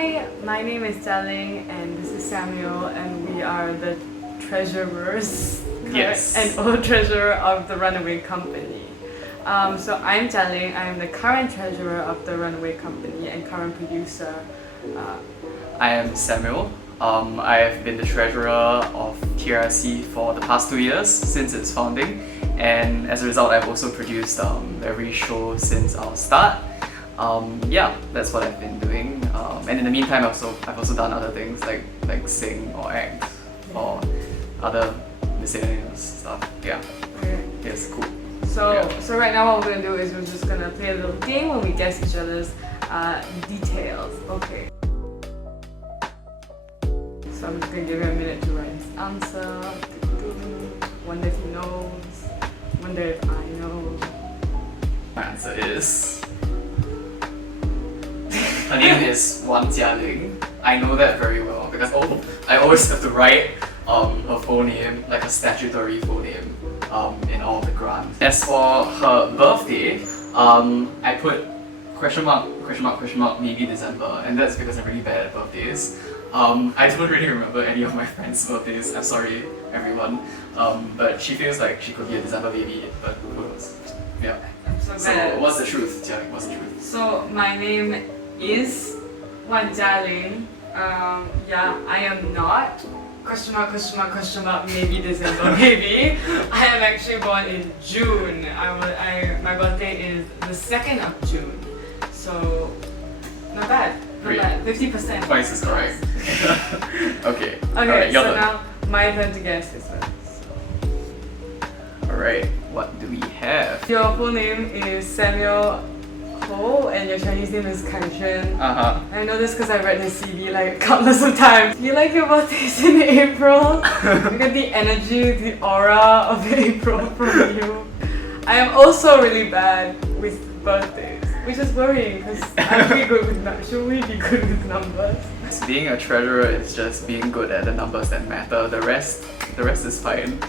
Hi, my name is Jialing and this is Samuel and we are the treasurers and old treasurer of the Runaway company. So I'm Jialing, I'm the current treasurer of the Runaway company and current producer. I am Samuel. I have been the treasurer of TRC for the past 2 years since its founding, and as a result I've also produced every show since our start. Yeah, that's what I've been doing. And in the meantime I've also done other things like sing or act or other miscellaneous stuff. Yeah. Okay. Yes, cool. So right now what we're gonna do is we're just gonna play a little game where we guess each other's details. Okay. So I'm just gonna give him a minute to write his answer. Wonder if he knows. Wonder if I know. My answer is... her name is Jialing. I know that very well because I always have to write her full name, like a statutory full name, in all the grants. As for her birthday, I put question mark, maybe December, and that's because I'm really bad at birthdays. I don't really remember any of my friends' birthdays. I'm sorry, everyone. But she feels like she could be a December baby, but who knows? Yeah. I'm so So bad. what's the truth, Jialing? What's the truth? So my name is Jialing. Yeah, I am not. Question mark, maybe December, maybe. I am actually born in June. My birthday is the 2nd of June. So, not bad. Not bad. 50%. Twice is correct. Okay. Okay, Alright, so now my turn to guess this one. Alright, what do we have? Your full name is Samuel Ho and your Chinese name is Kaishen. I know this because I read his CD like countless of times. You like your birthdays in April? You get the energy, the aura of April from you. I am also really bad with birthdays, which is worrying because I'm really good with numbers. Should we be good with numbers? Being a treasurer is just being good at the numbers that matter. The rest is fine.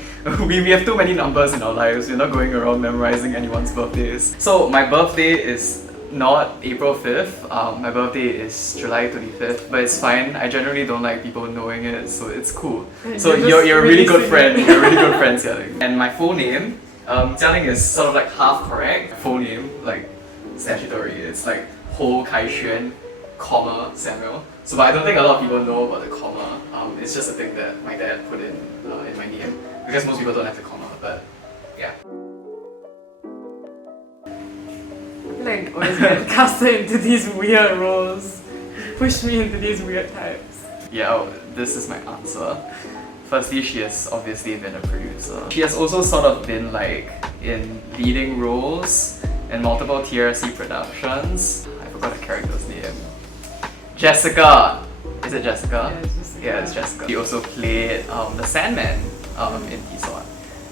We have too many numbers in our lives. We're not going around memorizing anyone's birthdays. So my birthday is not April 5th. My birthday is July 25th, but it's fine. I generally don't like people knowing it, so it's cool. So you're a really good friend. You're a really good friend, Jialing. And my full name, Jialing is sort of like half correct. Full name, like statutory, it's like Ho Kaishen, comma Samuel. So, but I don't think a lot of people know about the comma. It's just a thing that my dad put in my name because most people don't have the comma. But yeah. I feel like I always get casted into these weird roles. Push me into these weird types. Yeah, this is my answer. Firstly, she has obviously been a producer. She has also sort of been like in leading roles in multiple TRC productions. I forgot the character's name. Jessica! Is it Jessica? Yeah, it's Jessica. Yeah, it's Jessica. She also played the Sandman in T-Swan.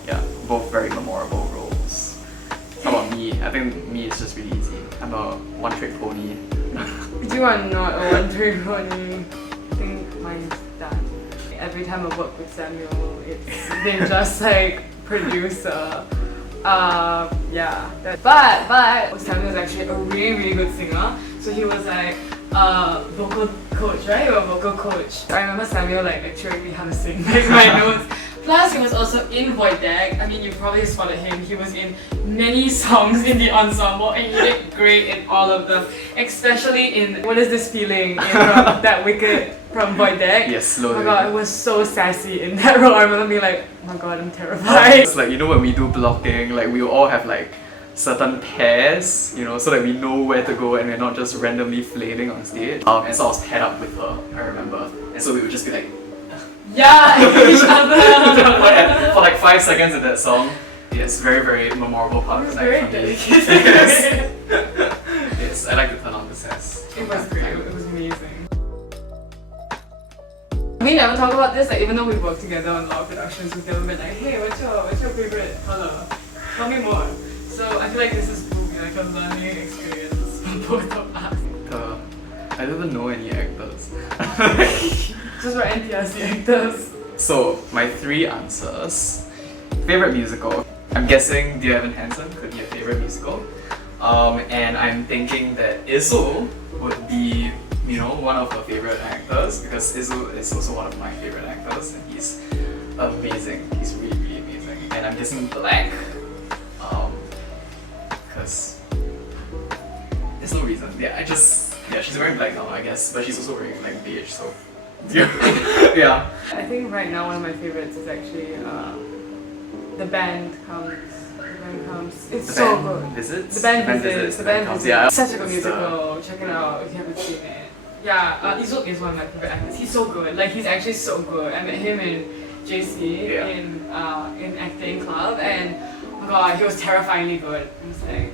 Yeah, both very memorable roles. How about me? I think me is just really easy. I'm a one-trick pony. You are not a one-trick pony. I think mine's done. Every time I work with Samuel, it's been just like producer. Yeah. But Samuel was actually a really good singer. So he was like vocal coach, right? You were a vocal coach. I remember Samuel like lecturing me how to sing, like my notes. Plus, he was also in Void Deck. I mean, you probably spotted him. He was in many songs in the ensemble and he did great in all of them. Especially in What Is This Feeling in That Wicked from Void Deck. Yes, slowly. Oh my god, it was so sassy in that role. I remember being like, oh my god, I'm terrified. It's like, you know, when we do blocking, like we all have like certain pairs, you know, so that we know where to go and we're not just randomly flailing on stage. And so I was paired up with her, I remember. And so we would just be like, yeah, each other. for like 5 seconds in that song. Yes, very memorable part of the night for me. Yes. Yes, I like to turn on the sass. It was great, it was amazing. We never talk about this, like even though we work together on a lot of productions, we've never been like, hey, what's your favorite color? Tell me more. So I feel like this is going to be like a learning experience for both of us. I don't even know any actors. Just for NTRC actors. So, my 3 answers. Favorite musical. I'm guessing Dear Evan Hansen could be a favorite musical. And I'm thinking that Izzle would be one of her favorite actors, because Izu is also one of my favorite actors, and he's amazing. He's really, really amazing. And I'm guessing black, because there's no reason. Yeah, she's wearing black now, I guess, but she's also wearing like beige, so yeah. I think right now one of my favorites is actually The Band Comes. It's so good. Visits? The Band Visits. The Band Visits. Yeah. Such a good musical. Check it out if you haven't seen it. Yeah, Izu is one of my favorite actors. He's so good. Like, he's actually so good. I met him in JC in acting club, and oh my god, he was terrifyingly good. I was like,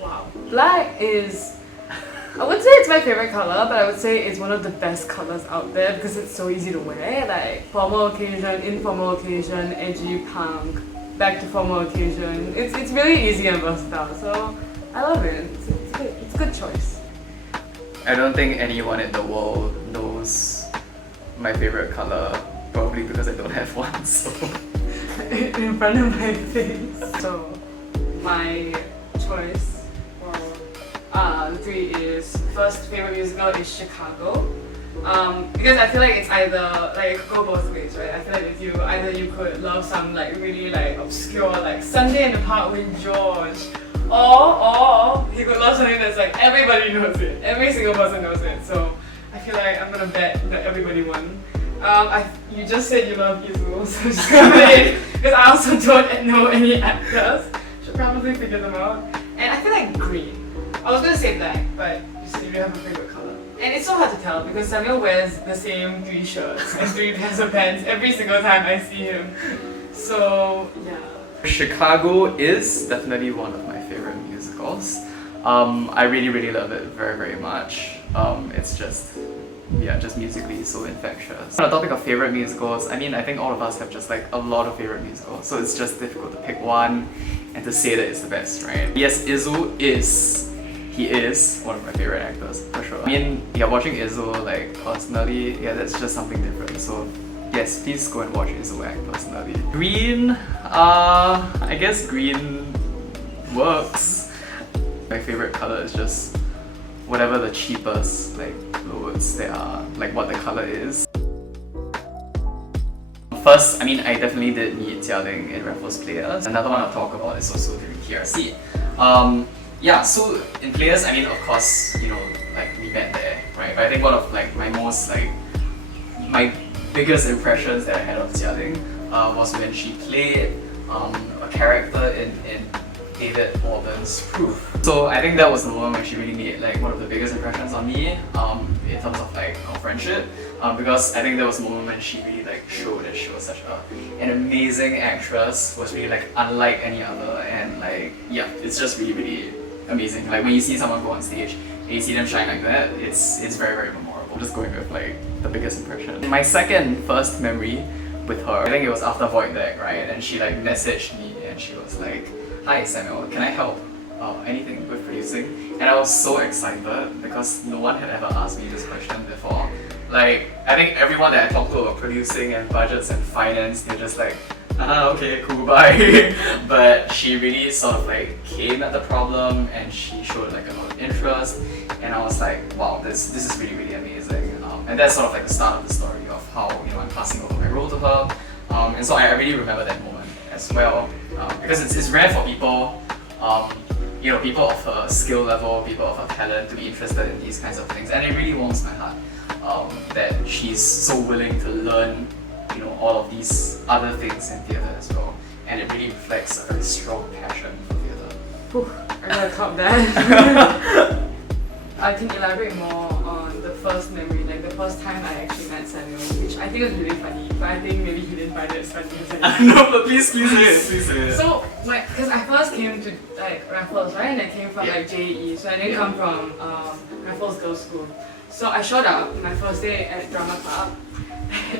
wow. Black is, I wouldn't say it's my favorite color, but I would say it's one of the best colors out there because it's so easy to wear. Like, formal occasion, informal occasion, edgy punk, back to formal occasion. It's really easy and versatile, so I love it. It's a good choice. I don't think anyone in the world knows my favorite color, probably because I don't have one, so. In front of my face. So, my choice for the three is, first favorite musical is Chicago. Because I feel like it's either, like, it could go both ways, right? I feel like with you, either you could love some like really like obscure, like Sunday in the Park with George, or you could love something that's like everybody knows it, every single person knows it. So I feel like I'm gonna bet that everybody won. You just said you love Izu, so I'm just gonna say because I also don't know any actors. Should probably figure them out. And I feel like green. I was gonna say black, but you said you don't have a favorite color. And it's so hard to tell because Samuel wears the same 3 shirts and 3 pairs of pants every single time I see him. So yeah. Chicago is definitely one of my favorite musicals. I really, really love it very, very much. It's just musically so infectious. On the topic of favorite musicals, I mean, I think all of us have just like a lot of favorite musicals, so it's just difficult to pick one and to say that it's the best, right? Yes, Izu is one of my favorite actors, for sure. I mean, yeah, watching Izu, like, personally, yeah, that's just something different, so yes, please go and watch Izu act personally. Green, I guess green works. My favorite color is just whatever the cheapest like clothes there are, like what the color is. First, I mean, I definitely did meet Jialing in Raffles Players. Another one I'll talk about is also during TRC. Yeah, so in Players, I mean, of course, like we met there, right? But I think one of like my biggest impressions that I had of Jialing was when she played a character in David Orban's Proof. So I think that was the moment when she really made like one of the biggest impressions on me in terms of like our friendship, because I think that was the moment when she really like showed that she was such an amazing actress, was really like unlike any other, and like yeah, it's just really, really amazing. Like when you see someone go on stage and you see them shine like that, it's very, very memorable. Just going with like the biggest impression. My first memory with her, I think it was after Void Deck, right? And she like messaged me and she was like, "Hi Samuel, can I help anything with producing?" And I was so excited because no one had ever asked me this question before. Like, I think everyone that I talked to about producing and budgets and finance, they're just like, okay, cool, bye. But she really sort of like came at the problem and she showed like a lot of interest, and I was like, wow, this is really, really amazing. And that's sort of like the start of the story of how I'm passing over my role to her. And so I really remember that moment as well, because it's rare for people, people of her skill level, people of her talent to be interested in these kinds of things, and it really warms my heart that she's so willing to learn all of these other things in theatre as well, and it really reflects a very strong passion for theatre. Whew, I gotta top that. I can elaborate more on the first memory, like the first time I actually met Samuel, which I think was really funny, but I think maybe he didn't find it as funny as I did. No, but please say it. So, because I first came to like Raffles, right, and I came from like JE, so I didn't come from Raffles Girls' School. So I showed up my first day at drama club,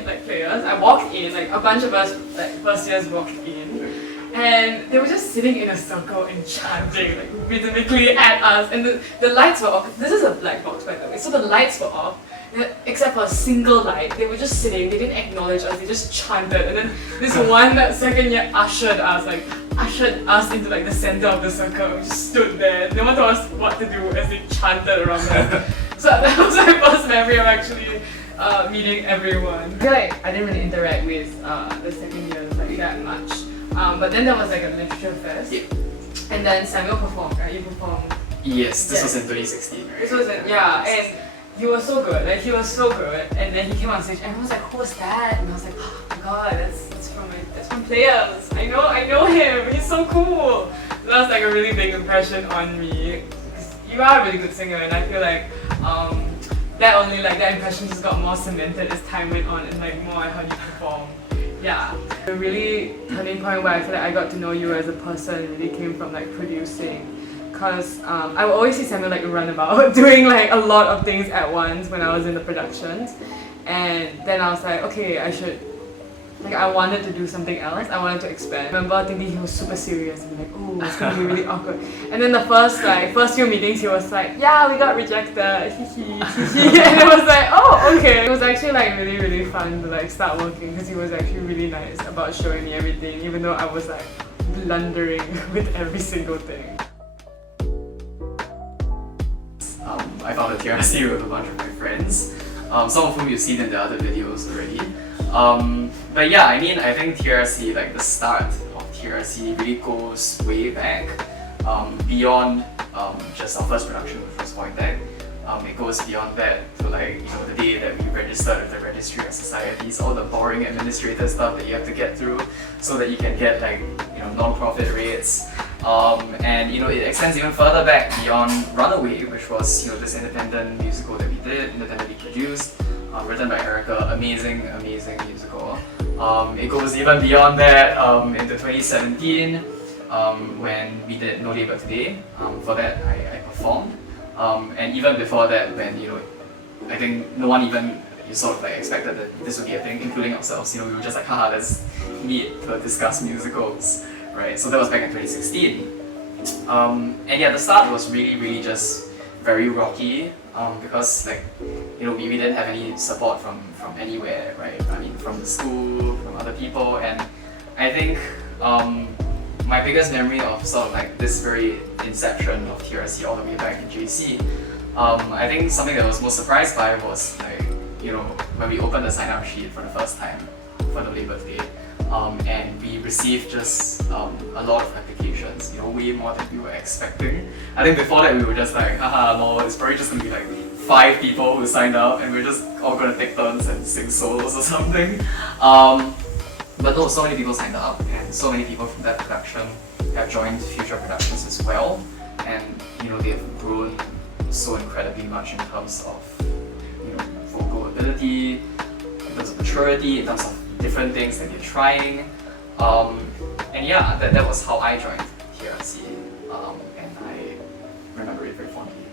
like Players. I walked in, like a bunch of us, like first years walked in, and they were just sitting in a circle and chanting like rhythmically at us, and the lights were off. This is a black box, by the way, so the lights were off, except for a single light. They were just sitting, they didn't acknowledge us, they just chanted, and then this one second year ushered us into like the center of the circle. We just stood there, no one told us what to do as they chanted around us. So that was my first memory of actually meeting everyone. I feel like I didn't really interact with the second years like that much. But then there was like a literature fest. Yeah. And then Samuel performed, right? You performed. Yes, this was Yes. in 2016, right? This was it, yeah. And he was so good. Like he was so good. And then he came on stage and everyone was like, who was that? And I was like, oh my god, that's from Players. I know him. He's so cool. That was like a really big impression on me. You are a really good singer, and I feel like that impression just got more cemented as time went on, and like more I heard you perform. Yeah, a really turning point where I feel like I got to know you as a person really came from like producing, cause I would always see Samuel like run about doing like a lot of things at once when I was in the productions, and then I was like, okay, I wanted to do something else. I wanted to expand. I remember thinking he was super serious and like, oh, it's gonna be really awkward. And then the first few meetings, he was like, yeah, we got rejected. And it was like, oh, okay. It was actually like really, really fun to like start working because he was actually really nice about showing me everything, even though I was like blundering with every single thing. I found a TRC with a bunch of my friends, some of whom you've seen in the other videos already. But yeah, I mean, I think TRC, like the start of TRC really goes way back, beyond just our first production, which was Pointag. It goes beyond that to like, you know, the day that we registered with the Registry of Societies, all the boring administrative stuff that you have to get through so that you can get like, you know, non-profit rates. And you know, it extends even further back beyond Runaway, which was, you know, this independent musical that we did, independently produced, written by Erica, amazing musical. It goes even beyond that into 2017 when we did No Day But Today. For that, I performed. And even before that, when, you know, I think no one even sort of like expected that this would be a thing, including ourselves. You know, we were just like, haha, let's meet to discuss musicals, right? So that was back in 2016. And yeah, the start was really just very rocky because like, you know, we didn't have any support from anywhere, right? I mean, from the school, from other people, and I think my biggest memory of sort of like this very inception of TRC all the way back in JC, I think something that I was most surprised by was like, you know, when we opened the sign-up sheet for the first time for the Labour Day, and we received just a lot of applications, you know, way more than we were expecting. I think before that we were just like, haha, lol, it's probably just gonna be like 5 people who signed up and we're just all gonna take turns and sing solos or something. But no, so many people signed up, and so many people from that production have joined future productions as well, and you know, they've grown so incredibly much in terms of, you know, vocal ability, in terms of maturity, in terms of different things that they're trying. And yeah, that was how I joined TRC, and I remember it very fondly.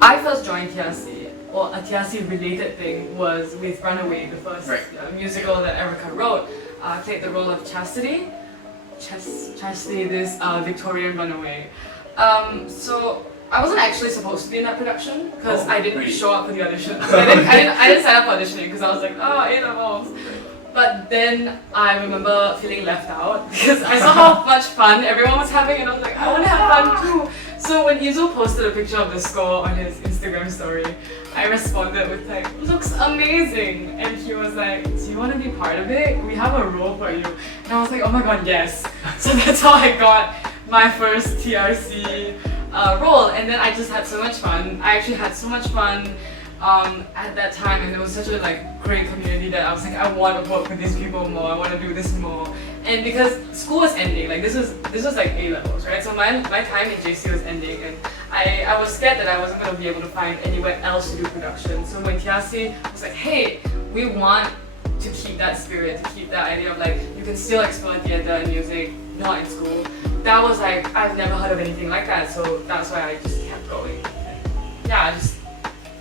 I first joined TRC, or a TRC related thing, was with Runaway, the first musical that Erica wrote. I played the role of Chastity, this Victorian runaway. So I wasn't actually supposed to be in that production because I didn't show up for the audition. I didn't sign up for auditioning because I was like, oh, A-levels. But then I remember feeling left out because I saw how much fun everyone was having, and I was like, I want to have fun too. So when Izo posted a picture of the score on his Instagram story, I responded with like, looks amazing, and he was like, do you want to be part of it? We have a role for you. And I was like, oh my god, yes. So that's how I got my first TRC role, and then I just had so much fun. I actually had so much fun at that time, and it was such a like great community that I was like, I want to work with these people more, I want to do this more. And because school was ending, like this was like A-levels, right? So my time in JC was ending, and I was scared that I wasn't going to be able to find anywhere else to do production. So when TRC was like, hey, we want to keep that spirit, to keep that idea of like, you can still explore theatre and music, not in school. That was like, I've never heard of anything like that, so that's why I just kept going. Yeah, I just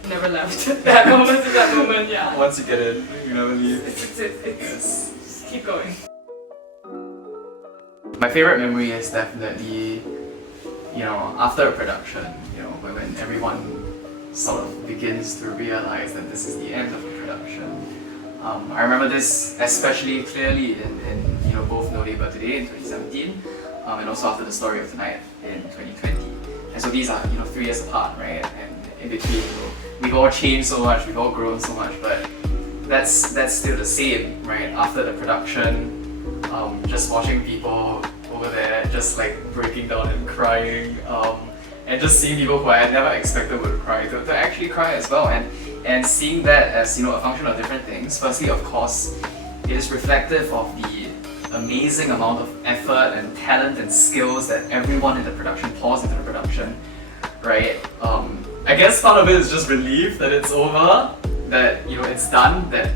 never left that moment to that moment, yeah. Once you get in, you never leave. It's just keep going. My favorite memory is definitely, you know, after a production, you know, when everyone sort of begins to realize that this is the end of the production. I remember this especially clearly in you know, both No Day But Today in 2017, and also After the Story of Tonight in 2020. And so these are, you know, 3 years apart, right? And in between. We've all changed so much, we've all grown so much, but that's still the same, right? After the production, just watching people over there just like breaking down and crying, and just seeing people who I had never expected would cry to actually cry as well, and seeing that as a function of different things. Firstly, of course, it is reflective of the amazing amount of effort and talent and skills that everyone in the production pours into the production, right? I guess part of it is just relief that it's over, that it's done, that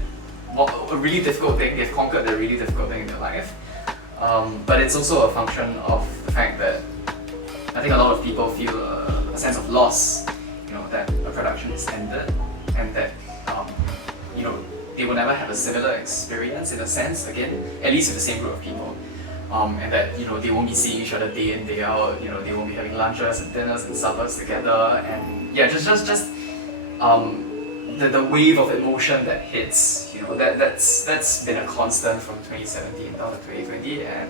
a really difficult thing, they've conquered a really difficult thing in their life. But it's also a function of the fact that I think a lot of people feel a sense of loss, that a production is ended, and that they will never have a similar experience in a sense again, at least with the same group of people. And that they won't be seeing each other day in, day out, they won't be having lunches and dinners and suppers together, and just the wave of emotion that hits, that's been a constant from 2017 down to 2020, and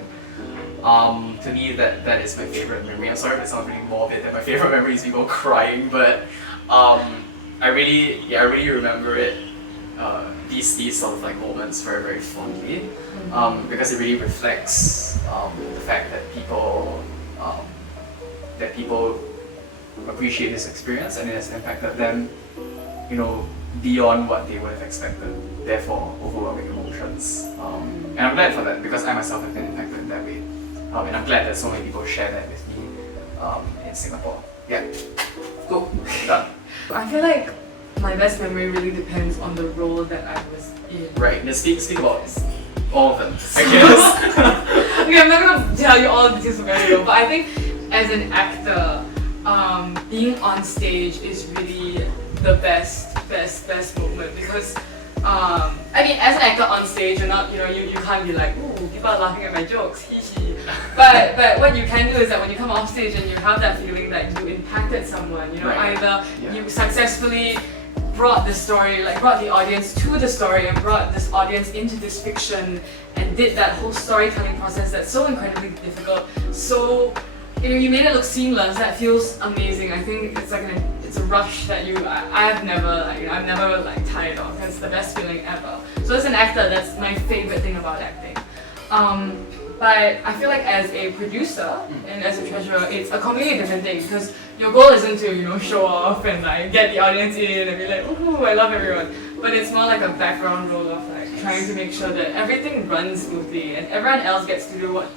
to me that is my favorite memory. I'm sorry if it sounds really morbid that my favorite memory is people crying, but I really remember it, these sort of like moments very, very fondly, because it really reflects the fact that people appreciate this experience, and it has impacted them beyond what they would have expected, therefore overwhelming emotions. And I'm glad for that, because I myself have been impacted in that way. And I'm glad that so many people share that with me in Singapore. Yeah. Cool. Done. I feel like my best memory really depends on the role that I was in. Right, let's speak about all of them, I guess. Okay, I'm not gonna tell you all the details of every role, but I think as an actor, being on stage is really the best moment, because I mean, as an actor on stage, you're not, you can't be like, ooh, people are laughing at my jokes, hee hee. But what you can do is that when you come off stage and you have that feeling that you impacted someone, Right. either you successfully brought the story, like brought the audience to the story and brought this audience into this fiction and did that whole storytelling process that's so incredibly difficult. So, you made it look seamless. That feels amazing. I think it's like it's a rush that I've never tired of. It's the best feeling ever. So as an actor, that's my favorite thing about acting. But I feel like as a producer and as a treasurer, it's a completely different thing, because your goal isn't to show off and get the audience in and be like, ooh, I love everyone. But it's more like a background role of trying to make sure that everything runs smoothly and everyone else gets to do what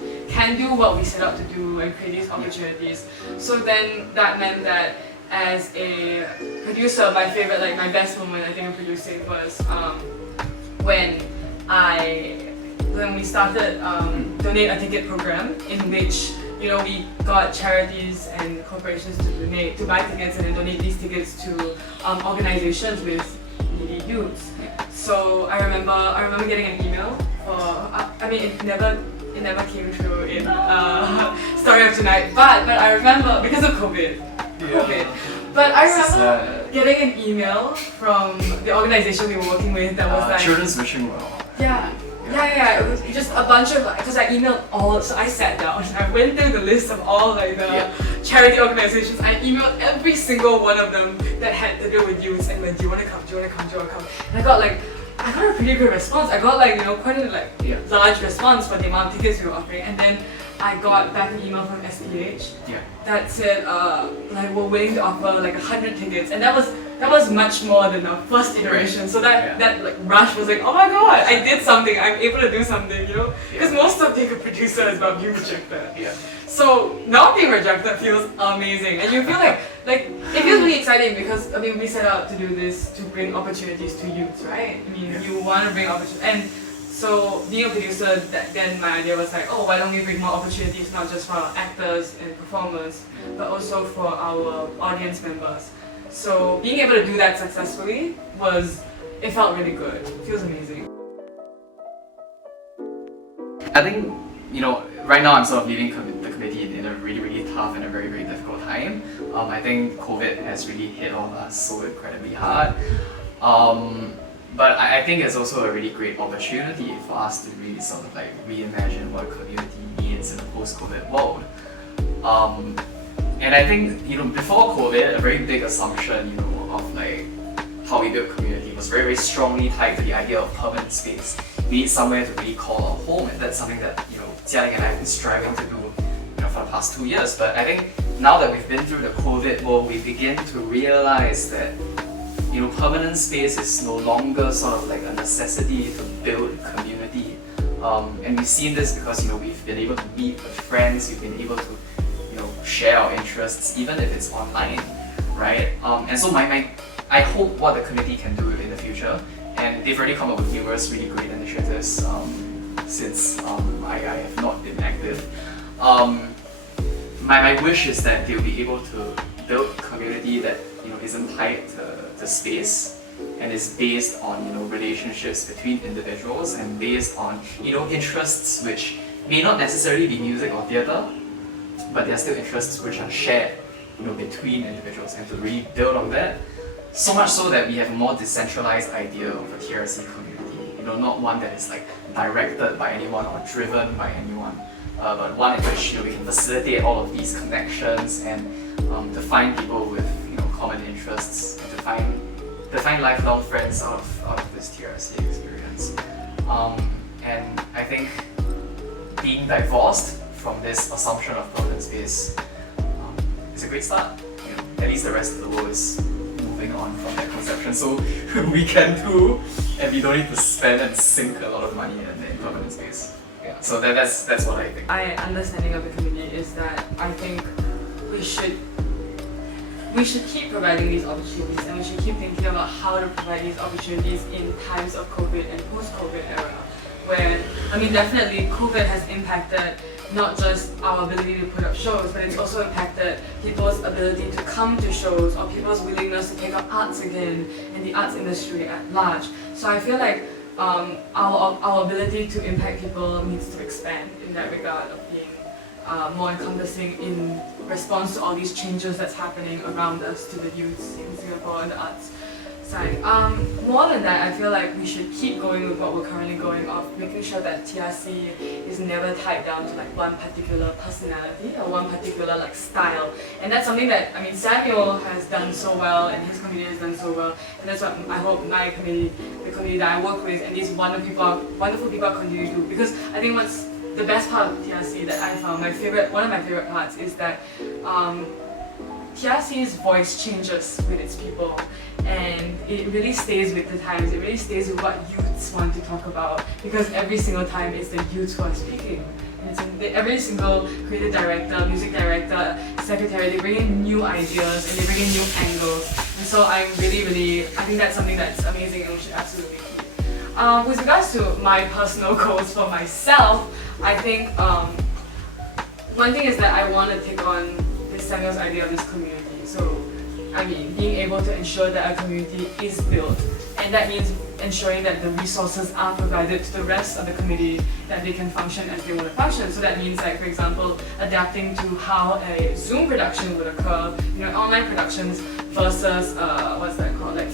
we set out to do and create these opportunities. So then that meant that as a producer, my best moment I think in producing was when we started Donate a Ticket program, in which we got charities and corporations to buy tickets and then donate these tickets to organizations with needy youths. So I remember getting an email it never came true in Story of Tonight, but I remember, because of COVID. But I remember getting an email from the organization we were working with that was Children's Wishing Well. Yeah. It was just a bunch of, because I emailed so I sat down, I went through the list of all the charity organizations, I emailed every single one of them that had to do with youth, and went, do you want to come? And I got a pretty good response. I got quite a large response for the amount of tickets we were offering, and then I got back an email from SPH that said we're willing to offer 100 tickets, and that was much more than the first iteration. So that rush was oh my god, I did something, I'm able to do something, because most of being a producer is about being rejected. So now being rejected feels amazing, and you feel it feels really exciting, because we set out to do this to bring opportunities to youth, right? You want to bring opportunities, and so being a producer, then my idea was why don't we bring more opportunities, not just for our actors and performers, but also for our audience members. So being able to do that successfully it felt really good. It feels amazing. I think, right now I'm sort of leading the committee in a really, really tough and a very, very difficult time. I think COVID has really hit all of us so incredibly hard. But I think it's also a really great opportunity for us to really sort of reimagine what community means in a post-COVID world. And I think, before COVID, a very big assumption, how we built community was very, very strongly tied to the idea of permanent space. We need somewhere to really call our home, and that's something that Jialing and I have been striving to do for the past 2 years. But I think now that we've been through the COVID world, we begin to realize that permanent space is no longer sort of like a necessity to build community. And we've seen this because we've been able to meet with friends, we've been able to share our interests, even if it's online, right? And so I hope what the committee can do in the future, and they've already come up with numerous really great initiatives since I have not been active. My wish is that they'll be able to build community that isn't tied to space and is based on relationships between individuals and based on interests which may not necessarily be music or theatre, but there are still interests which are shared between individuals, and to really build on that, so much so that we have a more decentralized idea of a TRC community, not one that is like directed by anyone or driven by anyone, but one in which we can facilitate all of these connections and to find people with common interests, and to find lifelong friends out of this TRC experience. And I think being divorced from this assumption of permanent space is a great start. At least the rest of the world is moving on from that conception, so we can too, and we don't need to spend and sink a lot of money in permanent space. Yeah, so that's what I think. My understanding of the community is that I think we should keep providing these opportunities, and we should keep thinking about how to provide these opportunities in times of COVID and post-COVID era, where, definitely COVID has impacted not just our ability to put up shows, but it's also impacted people's ability to come to shows, or people's willingness to take up arts again in the arts industry at large. So I feel like our ability to impact people needs to expand in that regard of being more encompassing in response to all these changes that's happening around us, to the youth in Singapore and the arts side. More than that, I feel like we should keep going with what we're currently going off, making sure that TRC is never tied down to like one particular personality or one particular like style. And that's something that Samuel has done so well, and his committee has done so well, and that's what I hope my committee, the committee that I work with, and these wonderful people continue to do. Because I think what's the best part of TRC that I found, one of my favorite parts, is that TRC's voice changes with its people, and it really stays with the times. It really stays with what youths want to talk about, because every single time it's the youths who are speaking. Every single creative director, music director, secretary, they bring in new ideas and they bring in new angles. And so I think that's something that's amazing, and we should absolutely keep. With regards to my personal goals for myself, I think one thing is that I want to take on Samuel's idea of this community. So, being able to ensure that a community is built, and that means ensuring that the resources are provided to the rest of the committee, that they can function as they want to function. So that means, like, for example, adapting to how a Zoom production would occur, online productions versus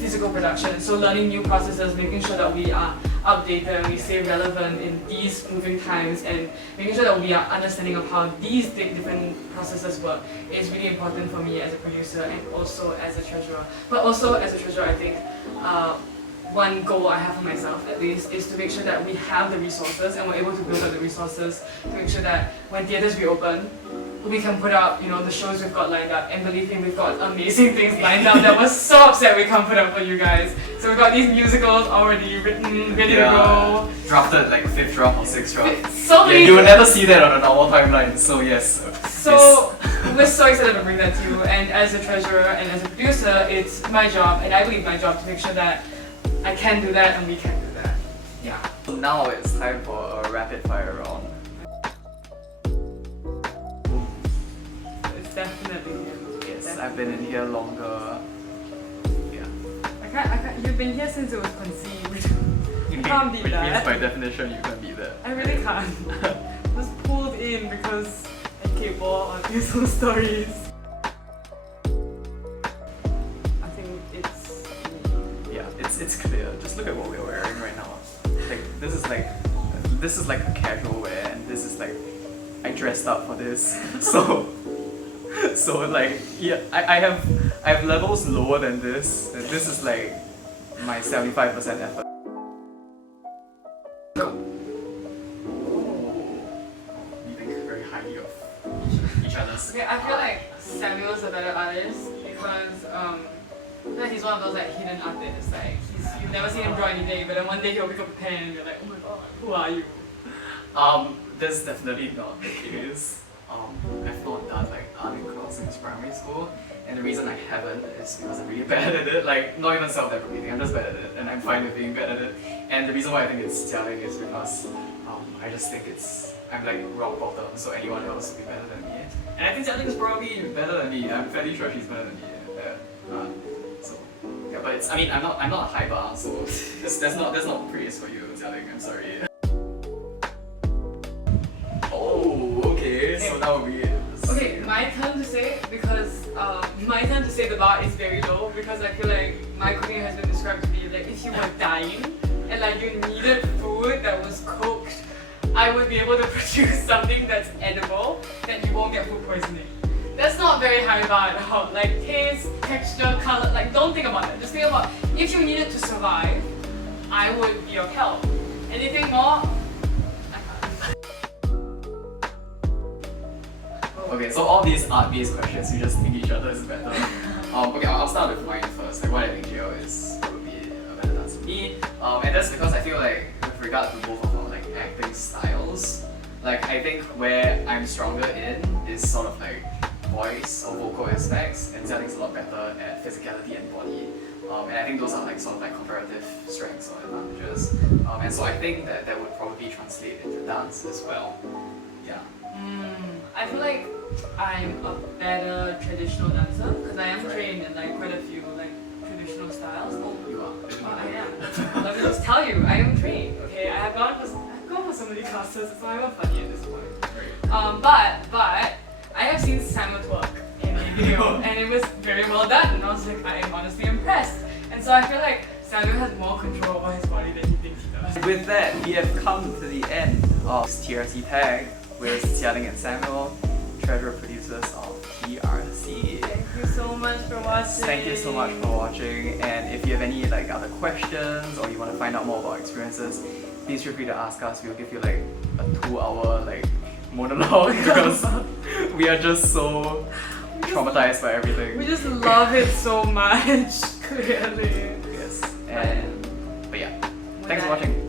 physical production. So learning new processes, making sure that we are updated and we stay relevant in these moving times, and making sure that we are understanding of how these different processes work is really important for me as a producer and also as a treasurer. But also as a treasurer, I think one goal I have for myself at least is to make sure that we have the resources and we're able to build up the resources to make sure that when theatres reopen, we can put out the shows we've got lined up. And believe me, we've got amazing things lined up that we're so upset we can't put up for you guys. So we've got these musicals already written, ready to go. Drafted like 5th draft or 6th draft. So many. You will never see that on a normal timeline, so yes. So we're so excited to bring that to you, and as a treasurer and as a producer, it's my job, and I believe my job, to make sure that I can do that and we can do that. Yeah. So now it's time for a rapid fire round. It's definitely you. Yes, I've been in here longer. Yeah. I can't. You've been here since it was conceived. You can't beat Which that. means by definition you can't beat that. I really can't. I was pulled in because I keep all on useful stories. I think it's me. Yeah, it's clear. Just look at what we're wearing right now. Like this is like a casual wear, and this is like I dressed up for this. So like yeah, I have levels lower than this. And this is like my 75% effort. Go! We think very highly of each other's. Okay, I feel like Samuel's a better artist because like he's one of those like hidden artists. Like you've never seen him draw any day, but then one day he'll pick up a pen and you're like, oh my god, who are you? That's definitely not the case. I've not done like art and crafts since primary school, and the reason I haven't is because I'm really bad at it. Like not even self-deprecating, I'm just bad at it, and I'm fine with being bad at it. And the reason why I think it's jialing is because I just think I'm like rock bottom, so anyone else will be better than me. And I think jialing is probably better than me. I'm fairly sure she's better than me at art. So yeah, but it's, I mean I'm not a high bar, so that's not praise for you, jialing. I'm sorry. So that would be it. Okay, my turn to say because my turn to say the bar is very low because I feel like my cooking has been described to be like if you were dying and like you needed food that was cooked, I would be able to produce something that's edible that you won't get food poisoning. That's not very high bar at all. Like taste, texture, color, like don't think about that. Just think about if you needed to survive, I would be of help. Anything more? Okay, so all these art-based questions, you just think each other is better. Okay, I'll start with mine first. Like what I think Gio is probably a better dance than me, and that's because I feel like with regard to both of our like acting styles, like I think where I'm stronger in is sort of like voice or vocal aspects, and Xiating's a lot better at physicality and body. And I think those are like sort of like comparative strengths or advantages. And so I think that would probably translate into dance as well. Yeah. I feel like I'm a better traditional dancer because I am trained in like quite a few like traditional styles. You are. I am. Let me just tell you, I am trained. Okay, I've gone for so many classes, so I'm funny at this point. But I have seen Samuel twerk in a video and it was very well done. And I was like, I am honestly impressed. And so I feel like Samuel has more control over his body than he thinks he does. With that, we have come to the end of TRCTag with Xiating and Samuel, treasurer producers of TRC. Thank you so much for watching. Thank you so much for watching. And if you have any like other questions or you want to find out more about experiences, please feel free to ask us. We'll give you like a 2-hour like monologue because we are just so traumatized by everything. We just love it so much, clearly. Yes. But yeah, thanks for watching.